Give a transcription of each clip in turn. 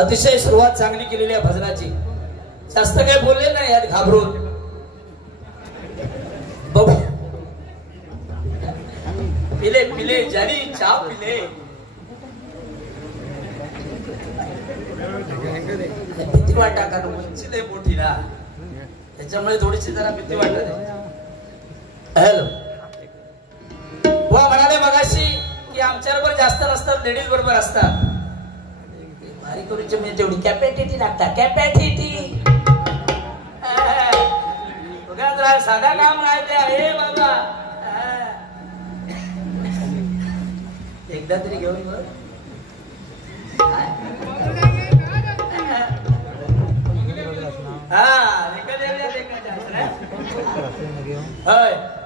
अतिशय सुरुवात चांगली केलेली आहे भजनाची. जास्त काही बोलले नाही यात घाबरून. बघू पिले पिले ज्यानी चहा पिले भीती वाटा का उंची लय मोठी ना त्याच्यामुळे थोडीशी जरा भीती वाटत. हॅलो वा म्हणाले मगाशी की आमच्या बरोबर जास्त नसतात लेडीज बरोबर असतात. भारी करूची म्हणजे तेवढी कॅपॅसिटी लागतात. कॅपॅसिटी साधा काम नाही ते आहे बाबा. एकदा तरी घेऊन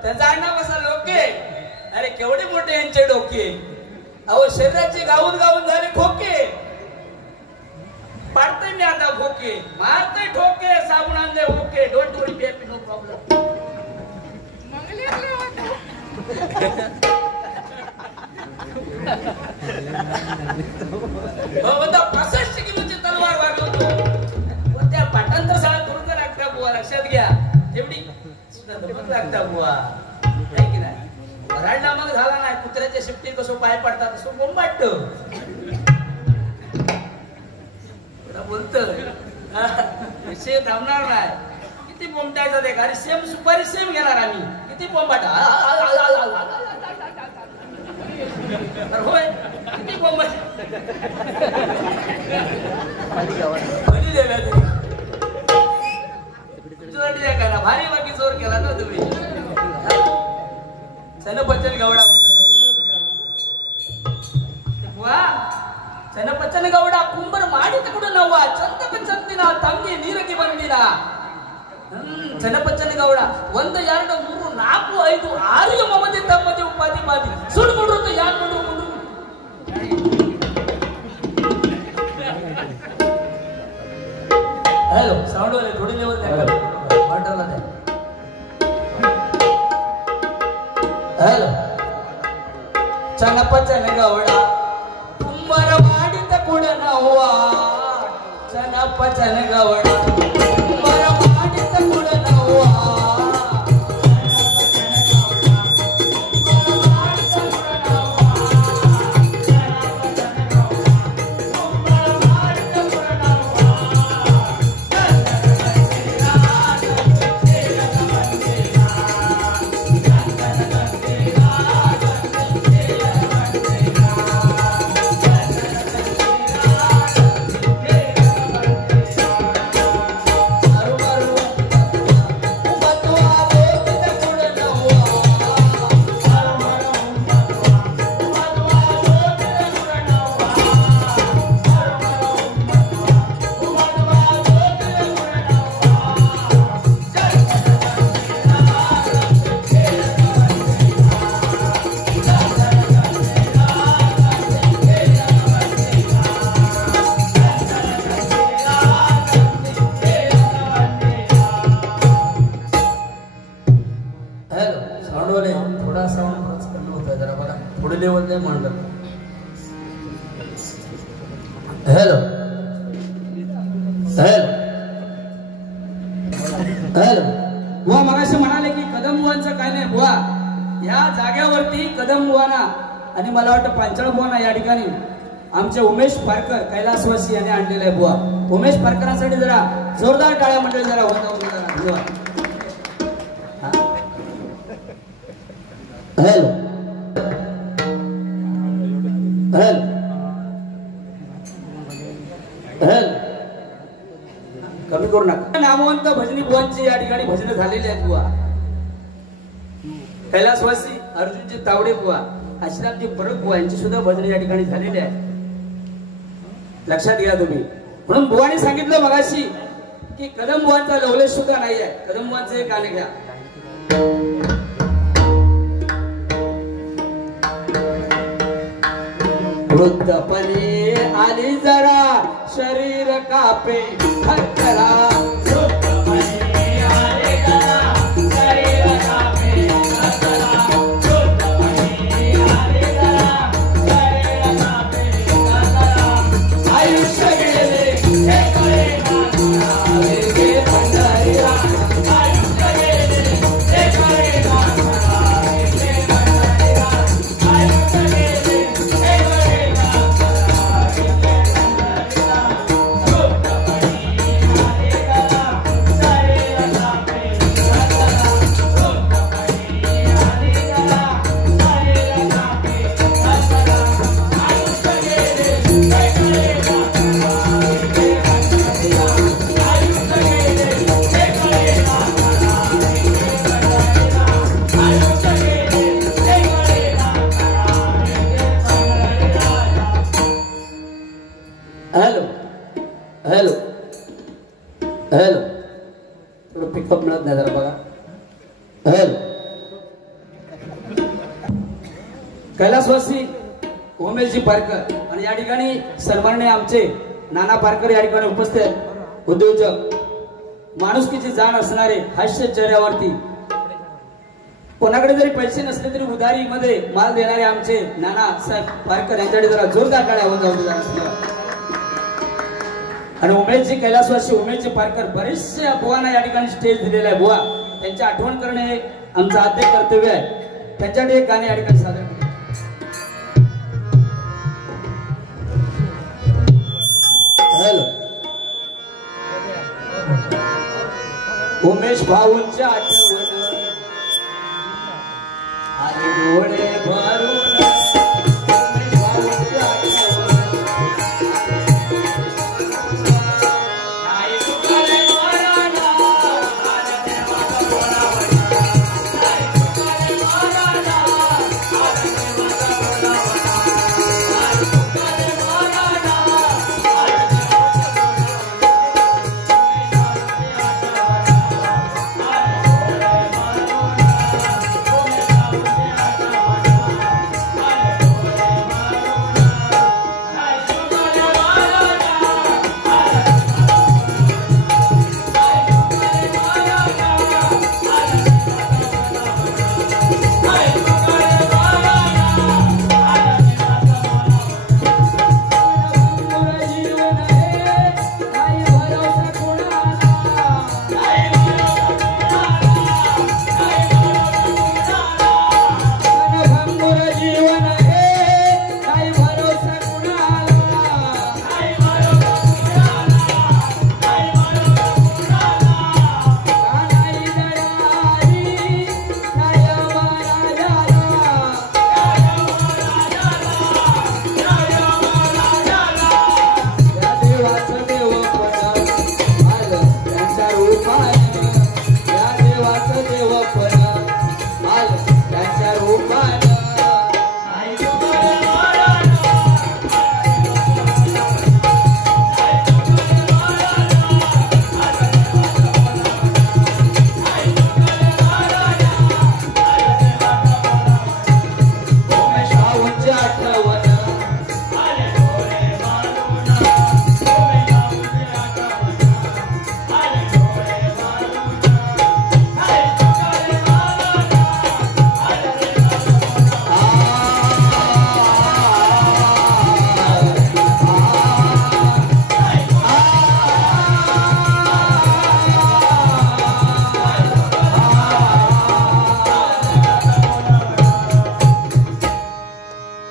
त्यांचा आडनाव कसा लोके. अरे केवढे मोठे यांचे डोके. अहो शरीराचे गाऊन गाऊन झाले खोके. पाडते मी आता खोके मारते ठोके. साबण आणले okay. Don't worry baby no problem. बंदा 65 किलोची तलवार वागवतो. पण त्या पाटांतर साळा तुरुंग लागता बुवा. लक्षात घ्या तेवढी धमक लागता बुवा. आहे की नाही. राडला मग झाला नाही. कुत्र्याच्या शिफ्टीत कसो पाय पडतात तसो बोंबाट बोलत विषय थांबणार नाही. किती बोंबटायचा ते घरी सेम सुपारी सेम घेणार आम्ही. किती बोंबाट होय. किती बोंबाट का भारी बाकी जोर केला ना तुम्ही. चनपचन गवडा वा. चनपचन गवडा कुंभर माडी तकडू नव्वा. चंदप चंदिना ತಂಗಿ ನೀರಕ್ಕೆ ಬಂದಿನ. ಚನ್ನಪಚ್ಚನ ಗೌಡ 1 2 3 4 5 6 ಮಮದೆ ತಮ್ಮದೆ ಉಪಾಧಿ ಮಾದಿ ಸುಡು ಮುಡುತ್ತ ಯಾನ್ ಮುಡು ಮುಡು. हॅलो साऊंड वाले थोडी लेवल द्या वाटरला द्या. हॅलो चನ್ನपಚ್ಚನ ಗೌಡ ಕುಂಭರ ಮಾಡಿದ ಕೂಡ ನವ್ವಾ. ಚನ್ನಪಚ್ಚನ ಗೌಡ ಕುಂಭರ ಮಾಡಿದ ಕೂಡ ನವ್ವಾ. हॅलो हॅलो हॅलो बुवा मगाशी म्हणाले की कदम बुवांचं काय नाही बुवा. या जागेवरती कदम बुवाना आणि मला वाटतं पांचाळ बुवाना या ठिकाणी आमचे उमेश पारकर कैलासवासी यांनी आणलेले आहे बुवा. उमेश पारकरांसाठी जरा जोरदार टाळ्या मंडळी जरा होता धन्यवाद. हॅलो हॅलो कमी करू नका. नामवंत भजनी बुवांची या ठिकाणी भजन झालेली आहेत बुवा. कैलासवासी अर्जुनजी तावडे बुवा, आश्रामजी परब बुवा यांची सुद्धा भजन या ठिकाणी झालेली आहे. लक्षात घ्या तुम्ही. म्हणून बुवाने सांगितलं मगाशी की कदम बुवांचा लवलेश सुद्धा नाही आहे. कदम बुवांचं एक गाणं घ्या. वृद्धपणे आली जरा शरीर कापे खरखरा. वृद्धपणे आली जरा शरीर कापे खरखरा. वृद्धपणे आली जरा शरीर कापे खरखरा. आयुष्य गेले हॅलो हॅलो हॅलो थोडं पिकअप मिळत नाही जरा बघा. हॅलो कैलासवासी उमेशजी पारकर आणि या ठिकाणी सन्माननीय आमचे नाना पारकर या ठिकाणी उपस्थित आहेत. उद्योजक, माणुसकीची जाण असणारे, हास्य चेहऱ्यावरती, कोणाकडे जरी पैसे नसले तरी उधारीमध्ये माल देणारे आमचे नाना साहेब पारकर यांच्याकडे जरा जोरदार टाळ्या होऊन जाऊ. आणि उमेशजी कैलासवासी उमेशजी पारकर बरेचसे बुवांना या ठिकाणी स्टेज दिलेला आहे. बुवा त्यांची आठवण करणे हे आमचं आद्य कर्तव्य आहे. त्यांच्याकडे एक गाणे या ठिकाणी सादर केले. हॅलो उमेश भाऊंच्या आठवण आले डोळे भरून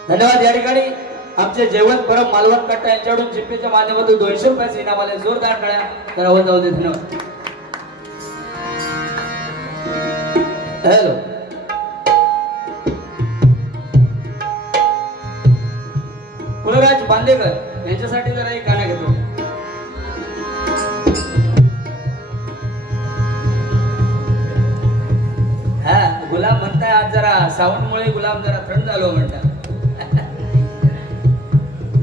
धन्यवाद. या ठिकाणी आमचे जेवण परम मालवण कट्टा यांच्याकडून जिप्पीच्या माध्यमातून 200 रुपयाचे इनाम आले. जोरदार टाळ्या करावं जाऊ दे. धन्यवाद. हॅलो कुलराज बांदेकर यांच्यासाठी जरा एक गाणं घेतो. हा गुलाम म्हणताय आज जरा साऊंडमुळे गुलाम जरा थंड झालो म्हणतात.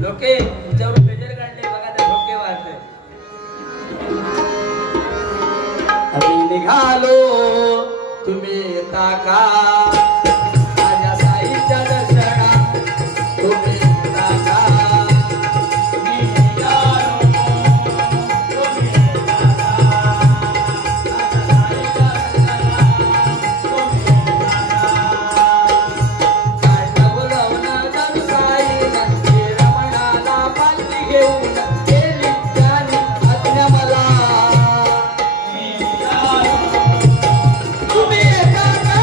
लोके तुमच्यावर प्रेशर काढले बघा ते डोके वाढते. आम्ही निघालो तुम्ही येता का माझ्या साईच्या दर्शनात तुम्ही येता का. मी निघालो तुम्ही येता का माझ्या साईच्या दर्शनात तुम्ही येता का. काय बोलावं जाऊ साई तुम्ही येता का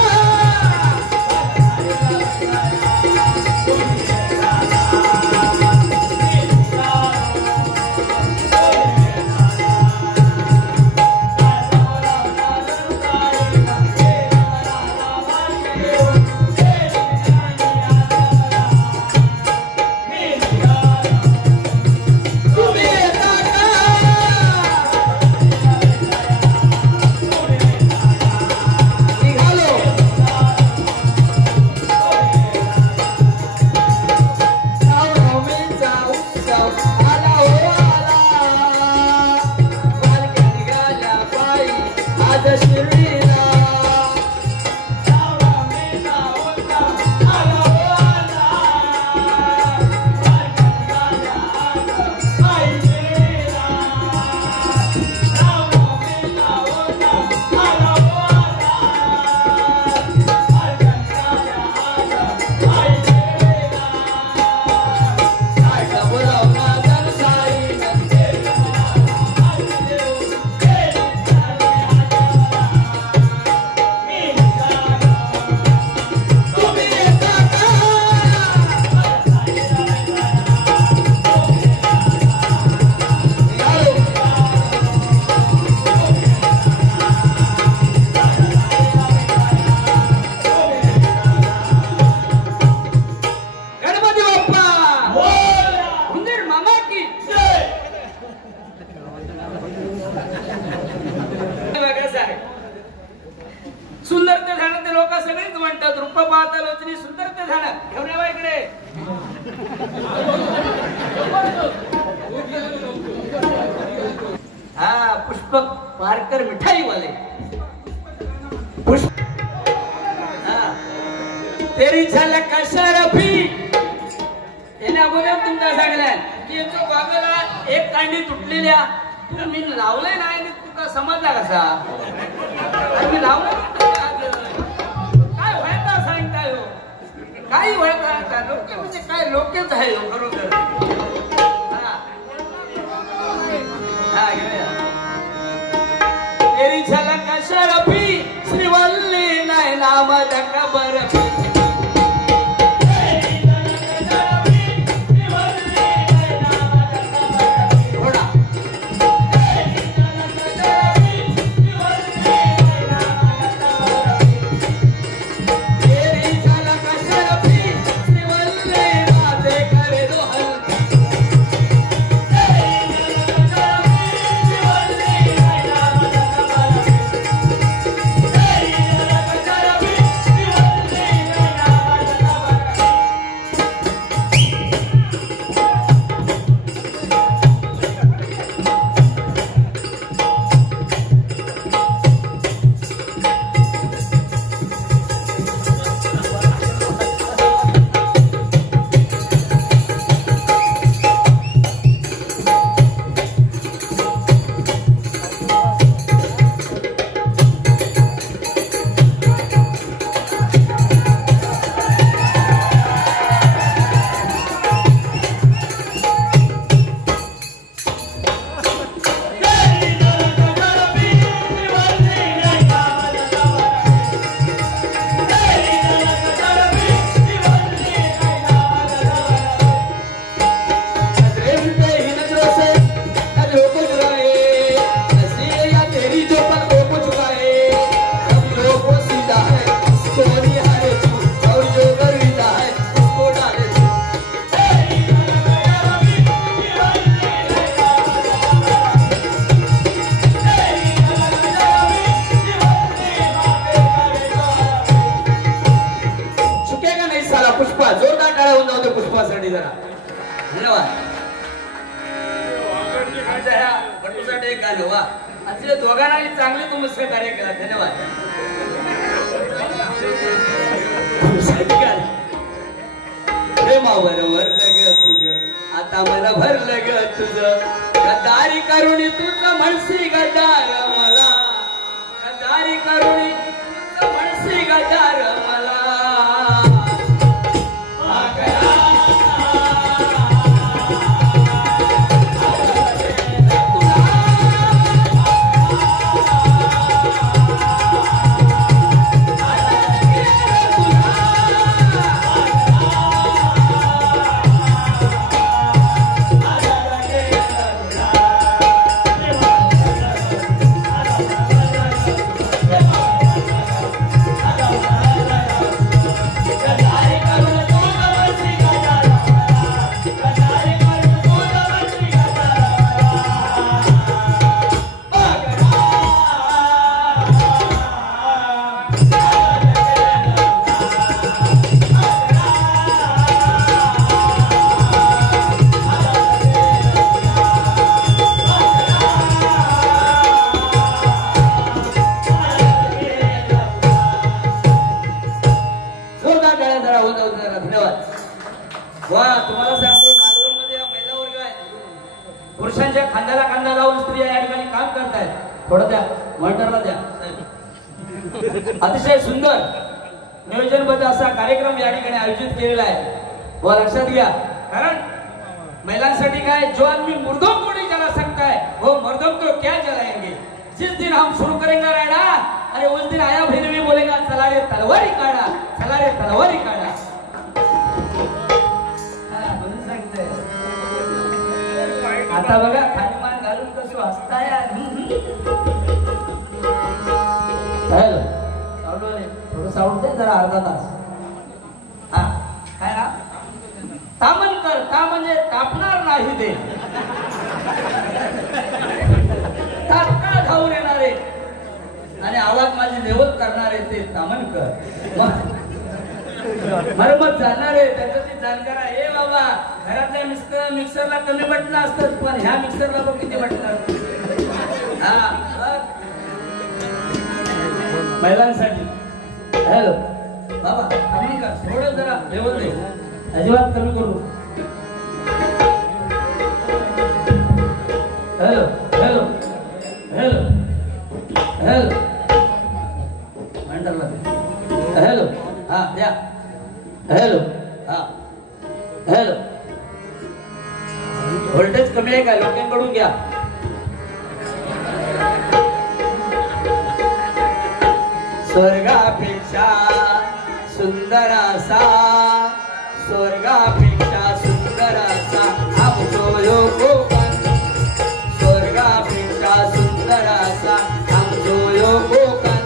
पाहता लोचनी सुंदर ते झालं घेऊन यावा इकडे. हा पुष्पक पारकर मिठाईवाले पुष्प तेरी झलक शरफी याने अगोदर तुमच्या सांगल्या की यांच्या बाबाला एक कांडी तुटलेल्या तुम्ही लावलंय नाही आणि तुका समजला कसा मी लावलं काय व्हायचा सांगताय हो काही व्हायचा लोक म्हणजे काय लोकच आहे हो खरोखर. तेरी झलक शरफी श्रीवल्ली नाही नाम दक बरफी. चांगले तुम्ही सहकार्य केला धन्यवाद. प्रेमावर वरलं ग तुझं आता मला भरलं ग तुझं गद्दारी करुणी तुझं म्हणसी गद्दार मला गद्दारी करुणी तुझं म्हणसी गद्दार मला. तुम्हाला सांगतो नांदवडमध्ये महिला वर्ग आहे पुरुषांच्या खांद्याला खांदा लावून स्त्रिया या ठिकाणी काम करतायत. थोडं द्या मॉनिटरला द्या. अतिशय सुंदर नियोजनबद्ध असा कार्यक्रम या ठिकाणी आयोजित केलेला आहे. व लक्षात घ्या कारण महिलांसाठी काय जो आदमी मुर्दों को नहीं जला सकता है वो मर्दों को क्या जलाएंगे. जिस दिन हम शुरू करेंगे रायडा अरे उस दिन आया भैरवी बोलेगा चला रे तलवारी काढा चला रे तलवारी काढा. आता बघा खाली मान घालून कसं हसताय. थोडं साऊंड दे जरा अर्धा तास. हा काय ना तामन कर ता म्हणजे तापणार नाही ते तात्काळ धावून येणारे आणि आवाज माझी लेवल करणारे ते तामन कर. कमी बटणं असतात पण ह्या मिक्सरला बघ किती बटणं. हा महिलांसाठी. हॅलो बाबा आम्ही का थोडं जरा लेवल दे, अजिबात कमी करू. Hello hello hello hello hello हा द्या. हॅलो हा हॅलो. व्होल्टेज कमी आहे का लोकांकडून घ्या. स्वर्गापेक्षा सुंदर असा, स्वर्गापेक्षा सुंदर असा आमचो कोकण, स्वर्गापेक्षा सुंदर असा आमचो कोकण.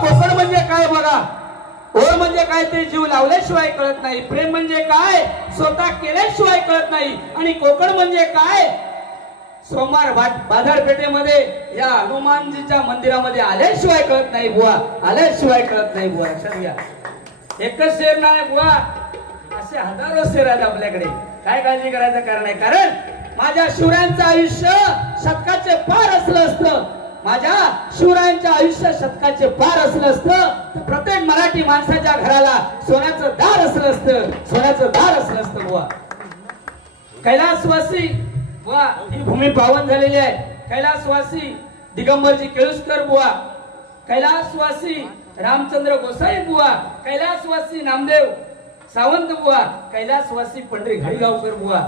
कोकण म्हणजे काय बघा. ओळ म्हणजे काय ते जीव लावल्याशिवाय कळत नाही. प्रेम म्हणजे काय स्वतः केल्याशिवाय कळत नाही. आणि कोकण म्हणजे काय सोमवार बाजारपेठेमध्ये या हनुमानजीच्या मंदिरामध्ये आल्याशिवाय कळत नाही बुवा, आल्याशिवाय कळत नाही बुवा. लक्षात घ्या. एकच शेर नाही बुवा, असे हजारो शेर आहेत आपल्याकडे. काय काळजी करायचं कारण आहे. कारण माझ्या शिवरायांचं आयुष्य शतकाचे पार असलं असतं, माझ्या शिवरायांच्या आयुष्य शतकाचे पार असलं असतं तर प्रत्येक मराठी माणसाच्या घराला सोन्याचं दार असलं असतं, सोन्याचं दार असलं असतं बुवा. कैलासवासी बुवा ही भूमी पावन झालेली आहे. कैलासवासी दिगंबरजी केळुसकर बुवा, कैलासवासी रामचंद्र गोसाई बुवा, कैलासवासी नामदेव सावंत बुवा, कैलासवासी पंढरी घाईगावकर बुवा.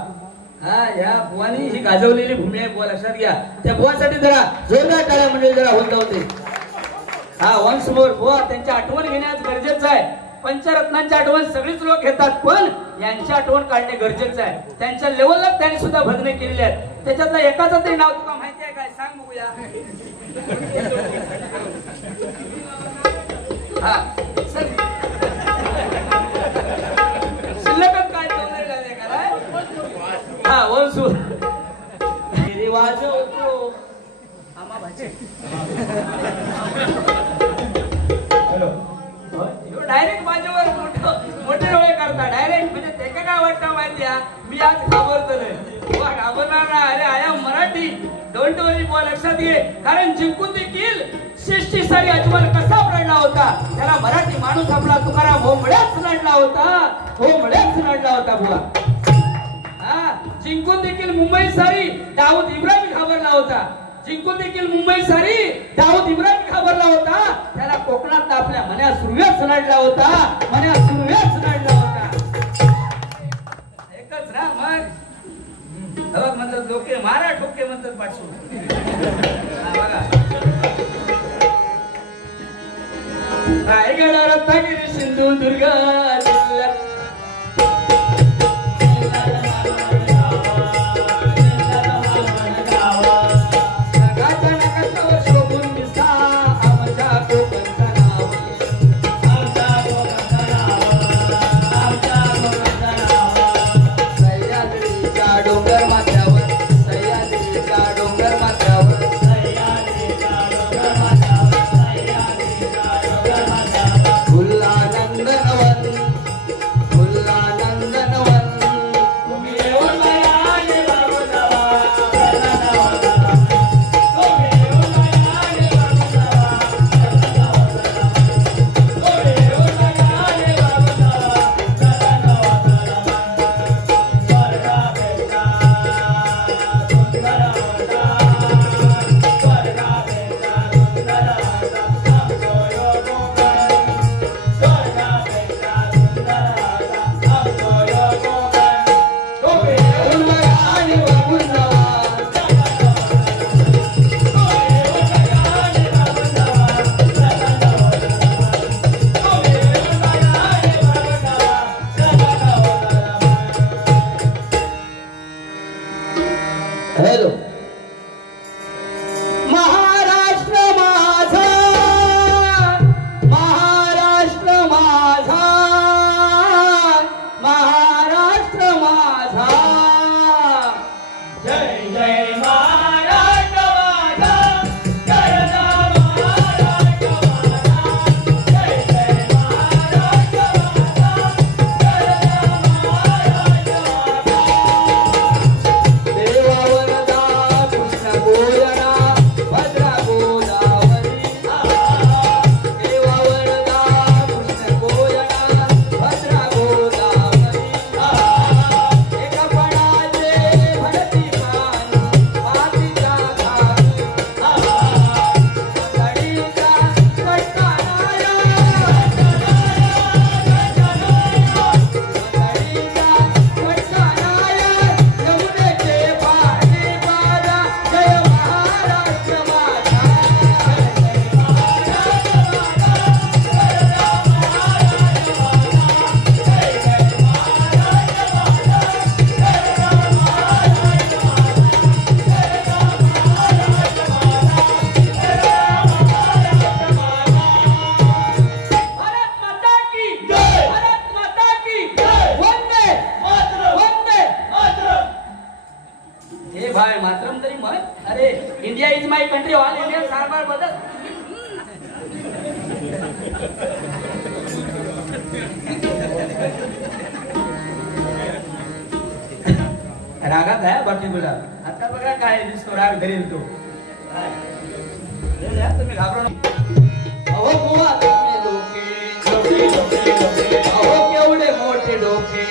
हा या बुवानी ही गाजवलेली भूमी आहे बुवा. लक्षात घ्या. त्या बुवासाठी जरा जोरदार टाळ्या मंडळी जरा होत होते. हा वन्स मोर बुवा त्यांची आठवण घेण्यास गरजेचं आहे. पंचरत्नांची आठवण सगळीच लोक घेतात पण यांची आठवण काढणे गरजेचं आहे. त्यांच्या लेवलला त्यांनी सुद्धा भजने केलेली आहेत. त्याच्यातलं एकाचं तरी नाव तुला माहिती आहे काय सांग बघूया. हा शिल्लकच काय हा वंशू वाजवतो आम्हा भाजी. डायरेक्ट माझ्यावर मोठे डोळे करता डायरेक्ट. म्हणजे ते काय वाटतं माहिती आहे मी आज घाबरतोय. घाबरणार ना. अरे आया मराठी डोंट वरी बुवा. लक्षात घे. कारण जिंकून देखील शिष्टी सारी अजमल कसा रडला होता त्याला मराठी माणूस आपला तुकाराम होमळ्याच रडला होता, होमळ्याच रडला होता बुवा. जिंकून देखील मुंबई सारी दाऊद इब्राहिम घाबरला होता. जिंकून देखील मुंबई सारी दाऊद इब्राहिम घाबरला होता. त्याला कोकणात आपल्या मन्या सुरव्याच रडला होता, मन्या सुरव्याच रडला होता. एकच ना मग म्हणतात लोके मारा ठोके म्हणतात पाठवून. बघा रायगड रत्नागिरी सिंधुदुर्ग जिल्ह्यात नंदनवन माय कंट्री ऑल इंडियन सारबार बदल रागात आहे बाकी बोला आता बघा काय दिसतो राग धरेल तो तुम्ही घाबरू नका अहो बुवा तुम्ही लोके अहो केवढे मोठे डोके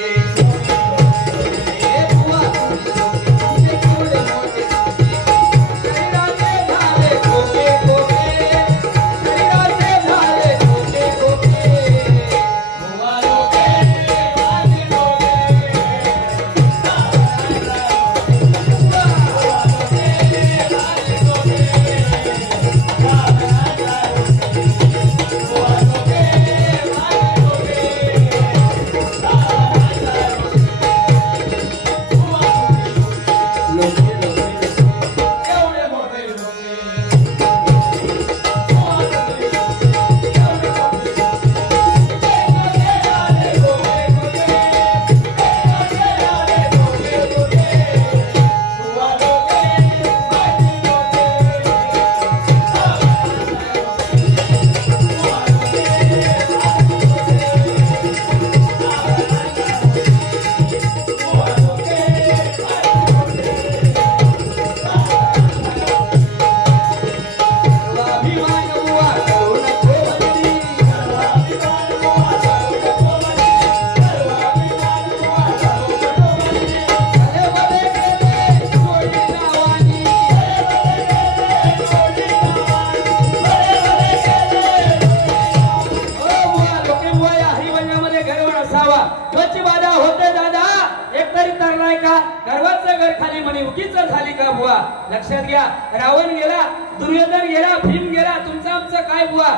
लक्षात घ्या रावण गेला दुर्योधन गेला भीम गेला तुमचं आमचं काय बुवा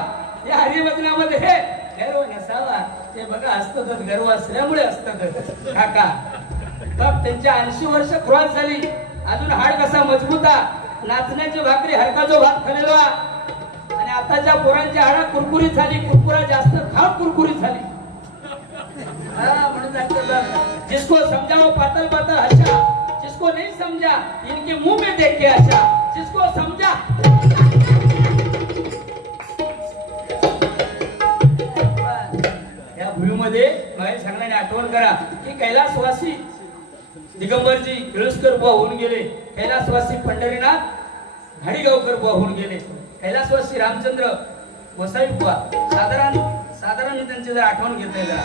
या हरिवचनामध्ये गर्व नसावा ते बघा असतं गर्व असल्यामुळे असतं काका बाप त्यांच्या 80 वर्ष क्रॉस झाली अजून हाड कसा मजबूता नाचण्याची भाकरी हरका जो भात खालेला आणि आताच्या पोरांची हाडा कुरकुरीत झाली कुरकुरा जास्त खाऊन कुरकुरीत झाली म्हणून जिसको समजाओ पातल पातल हशा जिसको नहीं समझा इनके मुंह में देख के अच्छा जिसको समझा या भूमीमध्ये मला सांगण्याने आठवण करा की कैलासवासी दिगंबरजी केळुसकर बुवा होऊन गेले कैलासवासी पंढरीनाथ घाडीगावकर बुवा होऊन गेले कैलासवासी रामचंद्र वसाई बुवा साधारण त्यांची जर आठवण घेतली जरा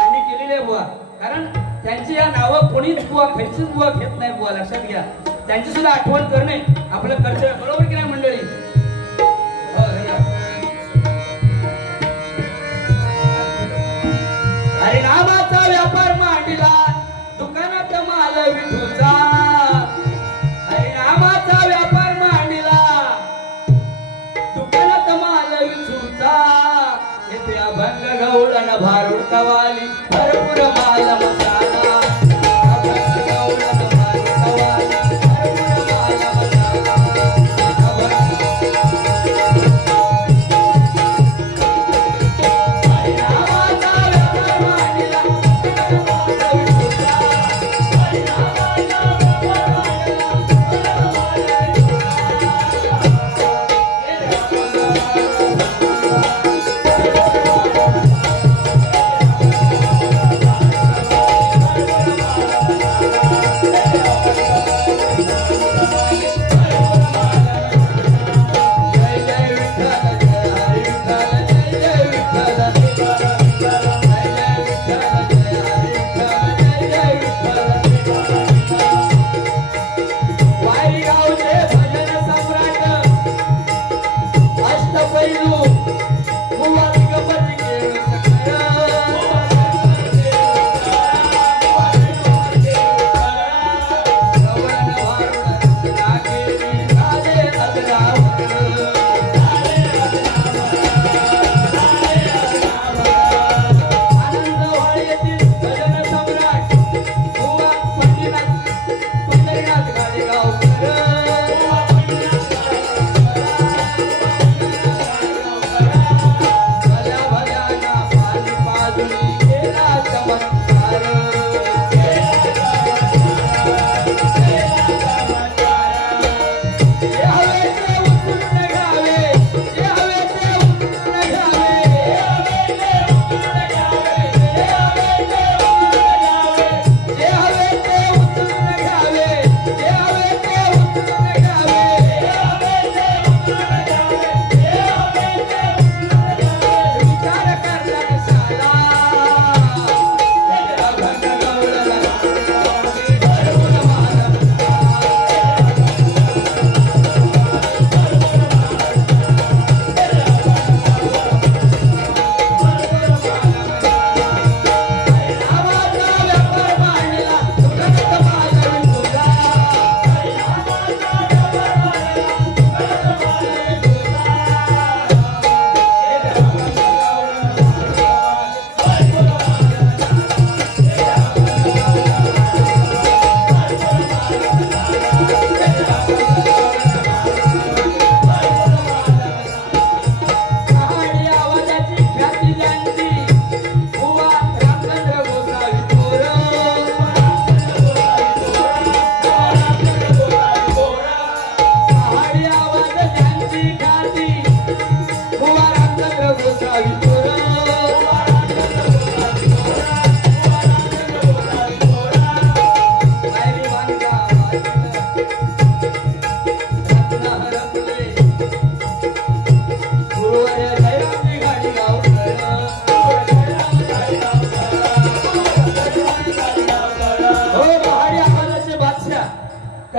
आम्ही केलेले बुवा कारण त्यांची या नावं कोणीच बुवा खैचीच बुवा घेत नाही बुवा लक्षात घ्या त्यांची सुद्धा आठवण करणे आपलं कर्तव्य बरोबर की नाही मंडळी हरिनामाचा व्यापार मांडला दुकानात माल विठूचा हरिनामाचा व्यापार मांडला दुकानात माल विठूचा येथे अभंग गवळण भारूड कवाली भरपूर माल मसाला अभंग गवळण भारूड कवाली भरपूर माल मसाला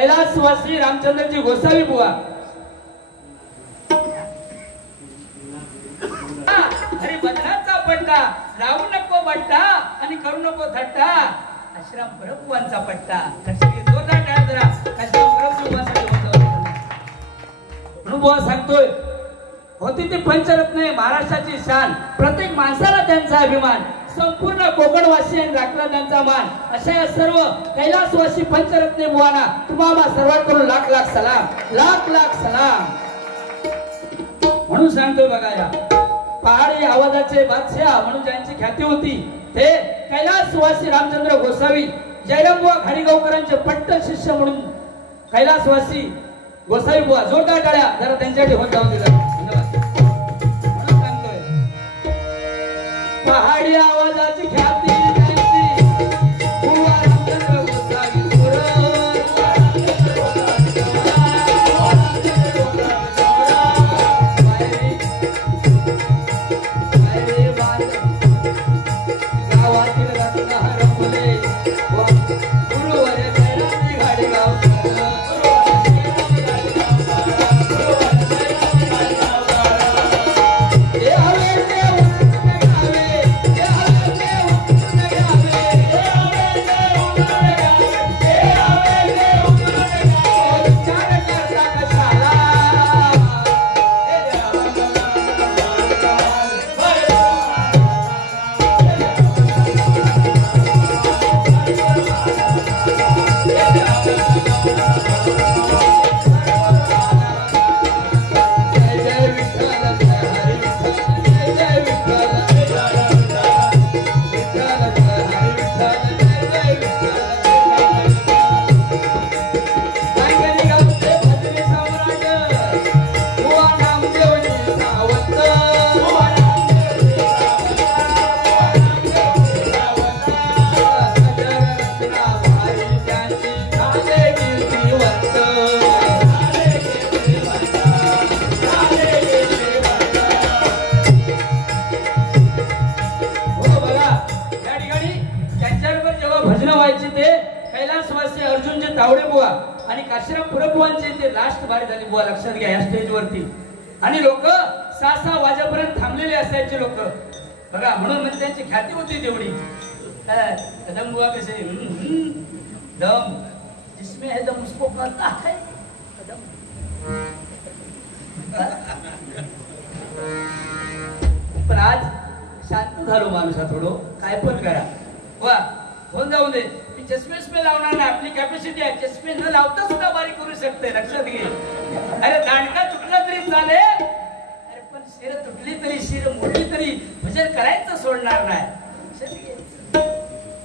कैलासवासी रामचंद्रजी गोसावी बुवा. हरिभजनाचा पट्टा राहू नको बट्टा आणि करू नको थट्टा. आश्रम प्रभुवांचा पट्टा. जोरदार टाळ्या जरा आश्रम प्रभुवांसाठी म्हणून बुवा सांगतोय होती ती पंचरत्ने महाराष्ट्राची शान. प्रत्येक माणसाला त्यांचा अभिमान. संपूर्ण कोकणवासियांनी राखला त्यांचा मान. अशा या सर्व कैलासवासी पंचरत्ने बुवांना तुम्हाला सर्वांकडून लाख लाख सलाम. लाख लाख सलाम. म्हणून सांगतोय बघा या पहाडी आवाजाचे बादशाह म्हणून ज्यांची ख्याती होती ते कैलासवासी रामचंद्र गोसावी जयरामबुवा घाडीगावकरांचे पट्ट शिष्य म्हणून कैलासवासी गोसावी बुवा. जोरदार टाळ्या जरा त्यांच्यासाठी होत जाऊन दिला. पहाडी आवाजाची ख्याती बुवा रामचंद्र गोसावी लक्षात घ्या या स्टेज वरती. आणि लोक 6-6 वाजेपर्यंत थांबलेले असायचे लोक बघा. म्हणून म्हणजे त्यांची ख्याती होती तेवढी. कदम बुवा कसे दम जिसमें है दम उसको कहता है कदम. पण आज शांत झालो माणूस थोडं काय पण करा वा होऊन जाऊ दे. चष्मे लावणार ना आपली कॅपॅसिटी आहे. चष्मे न लावता सुद्धा बारीक करू शकते. लक्षात घे. अरे दांडका तुटला तरी चालेल. अरे पण शिर तुटली तरी शिर मोडली तरी भजन करायचं सोडणार नाही.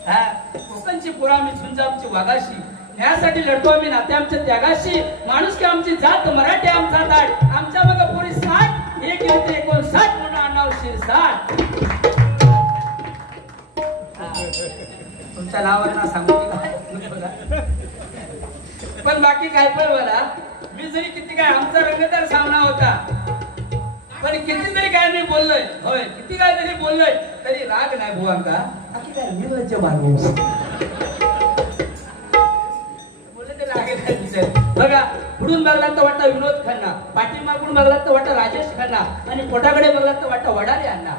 हा कोकणची पुरा मी झुंज आमची वाघाशी. न्यायासाठी लढतो आम्ही नाते आमच्या त्यागाशी. माणूस की आमची जात मराठी आमचा दाट. आमच्या बघा पुरी 60 एक येते 59 म्हणून आणाव शिरसाट. तुमच्या नावांना सांगू पण बाकी काय पण मला मी जरी किती काय आमचा रंगदार सामना होता पण कितीतरी काय मी बोललोय. होय किती काय तरी बोललोय तरी राग नाही बुवांका. बाकी काय निर्लज्ज मार्ग बोलले ते राग नाही. बघा पुढून बघला तर वाटतं विनोद खन्ना. पाठीमागून बघला तर वाटतं राजेश खन्ना. आणि पोटाकडे बघला तर वाटतं वडारे अण्णा.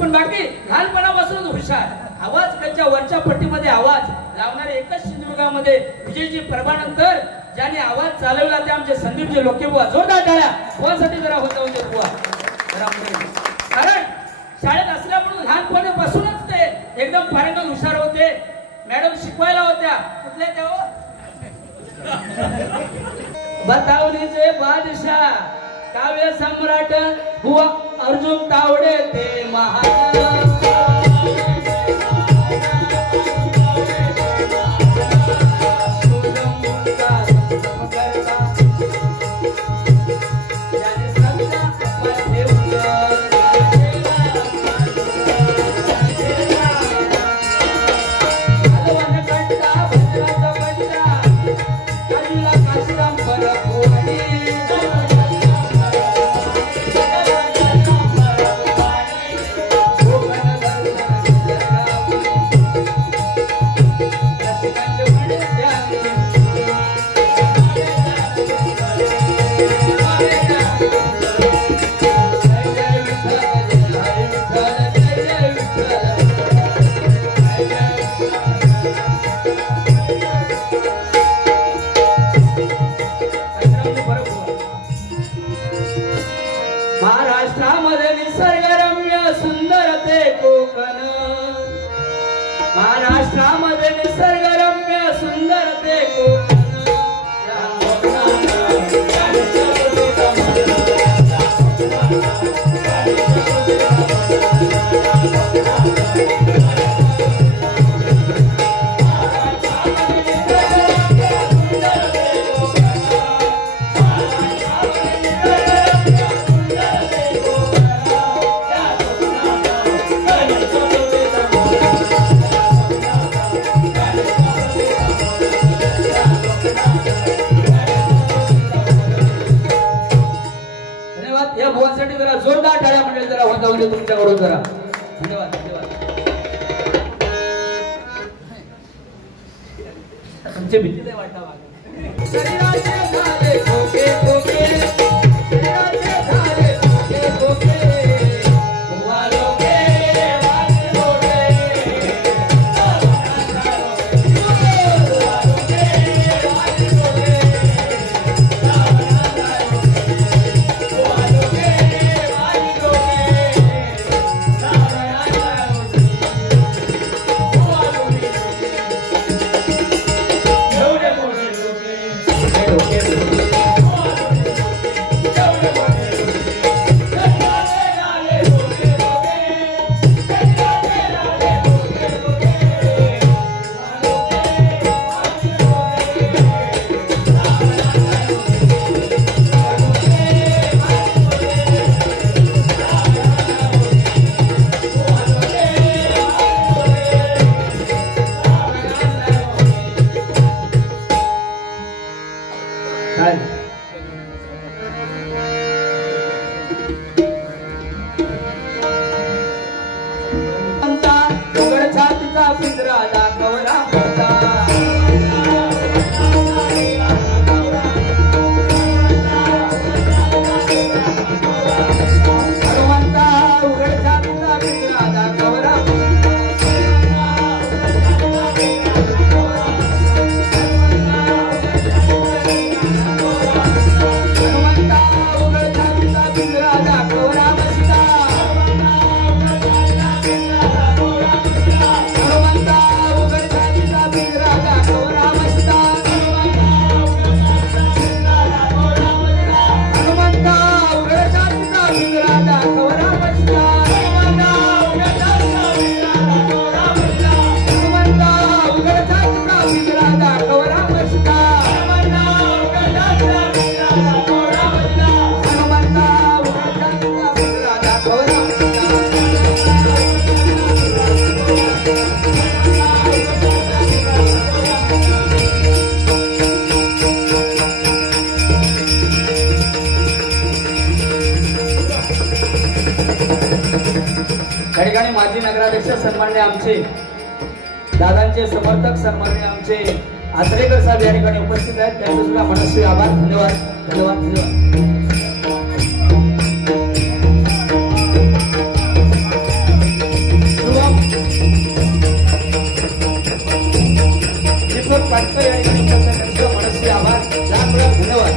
पण बाकी लहानपणापासून हुशार. आवाज कच्च्या वरच्या पट्टीमध्ये आवाज लावणारे एकच सिंधुदुर्गामध्ये विजयजी परवानंतर ज्यांनी आवाज चालवला ते आमचे संदीपजी लोके बुवा. जोरदार टाळ्या बुवासाठी जरा होता होते बुवा. कारण शाळेत असल्यामुळे लहानपणापासूनच ते एकदम पारंगत हुशार होते. मॅडम शिकवायला होत्या कुठल्या त्या बतावलीचे बादशाह काव्य सम्राट बुवा अर्जुन तावडे ते महान. महाराष्ट्रामध्ये निसर्गरम्य सुंदर ते कोकण, महाराष्ट्रामध्ये निसर्गरम्य सुंदर ते कोकण. या भुवनसाठी जरा जोरदार टाळ्या मंडळी जरा वाजवून दे तुमच्याकडून जरा. धन्यवाद धन्यवाद. तुमचे भीती नाही वाटावा. शरीराचे झाले खोके खोके, शरीराचे झाले खोके खोके, हुआ लोके वाले लोके, हुआ लोके वाले लोके. पिंजरा दाखवला होता, हनुमंता उघड छातीचा पिंजरा दाखवला, हनुमंता उघड छातीचा पिंजरा दाखवला बसता, या ठिकाणी माजी नगराध्यक्ष सन्माननीय आमचे दादांचे समर्थक सन्माननीय आमचे आत्रेकर साहेब या ठिकाणी उपस्थित आहेत. त्यांचे सुद्धा मनस्वी आभार. धन्यवाद धन्यवाद धन्यवाद. दीपक पाटकर या ठिकाणी मनस्वी आभार. धन्यवाद.